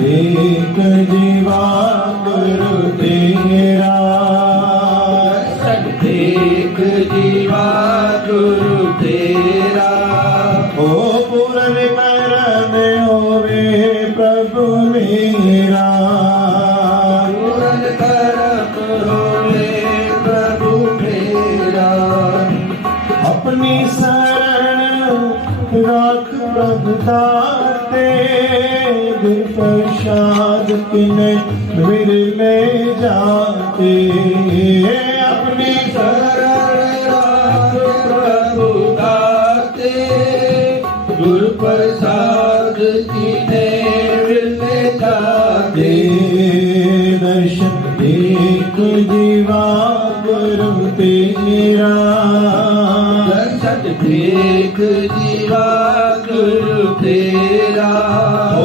एक जीवा गुरु तेरा, एक जीवा गुरु तेरा। ओ पूर्ण करम होवे प्रभु मेरा, पूर्ण करम होवे प्रभु मेरा। अपनी शरण राख प्रभु दाते, गुर प्रसाद किने विरले जाते। अपनी शरण राख प्रभु दाते, गुरु प्रसाद किने विरले जाते। दर्शन एक जीवा गुरु तेरा, दर्शन देख जीवा गुरु तेरा। ओ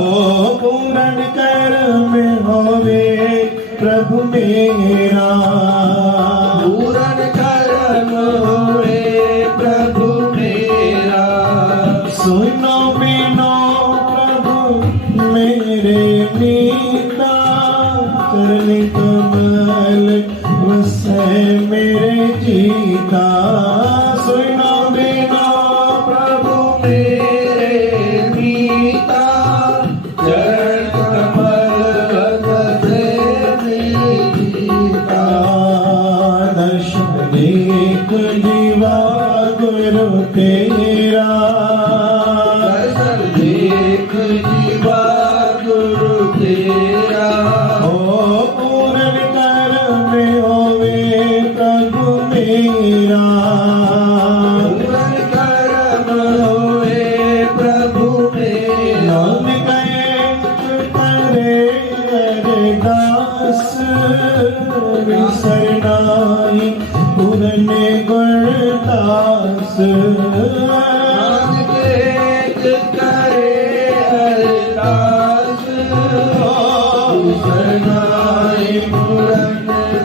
पूर्ण करम होवे प्रभु मेरा, पूर्ण करम होवे प्रभु मेरा। सुनो बिनो प्रभु मेरे मीता, चरण कमल वसै मेरे जीता। सुनो बिनो प्रभु मेरे मीता, चरण कमल वसै मेरे जीता। दर्शन एक जीवा गुरु तेरा, दर्शन देख जीवा गुरु तेरा। ओ पूर्ण करम होवे प्रभु मेरा, पूर्ण करम होवे प्रभु मेरा। नानक एक करे अरदास, विसरनाई पूर्ण गुणदास। नानक एक करे अरदास, शरणाई पूर्ण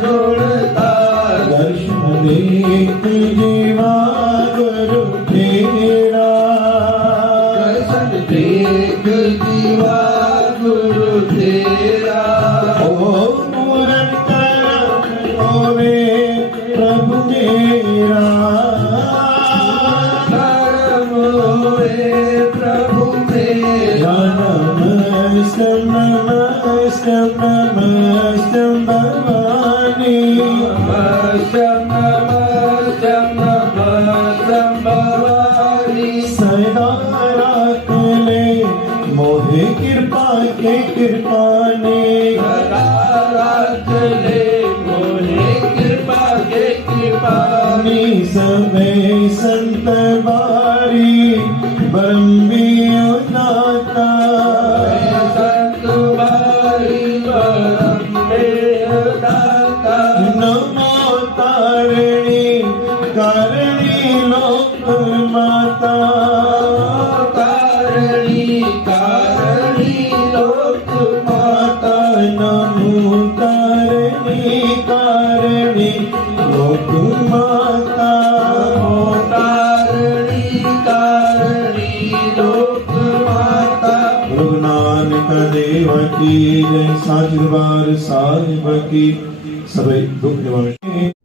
गुणदास। दर्शन एक जीवा गुरु तेरा, दर्शन देख जीवा गुरु तेरा। ओ पूर्ण करम होवे प्रभु मेरा, करम होवे प्रभु मेरा। नमस्तं नमस्तं नमस्तं भवानी, नमस्तं नमस्तं नमस्तं भवानी। सदा राख ले मोहे कृपा के कृपाने, सदा राख ले मोहे कृपा के कृपानी। सबे संत बारी बरम्बी दाता, संत बारी बरम्बे दाता। नमो तारिणी कारणी लोक माता, कारणी कारणी लोक माता। नमो तारिणी कारणी लोक माता, कारणी कारणी लोक माता। गुरु नानक देव की जय, साच दरबार साहिब की सबै दुख निवारण।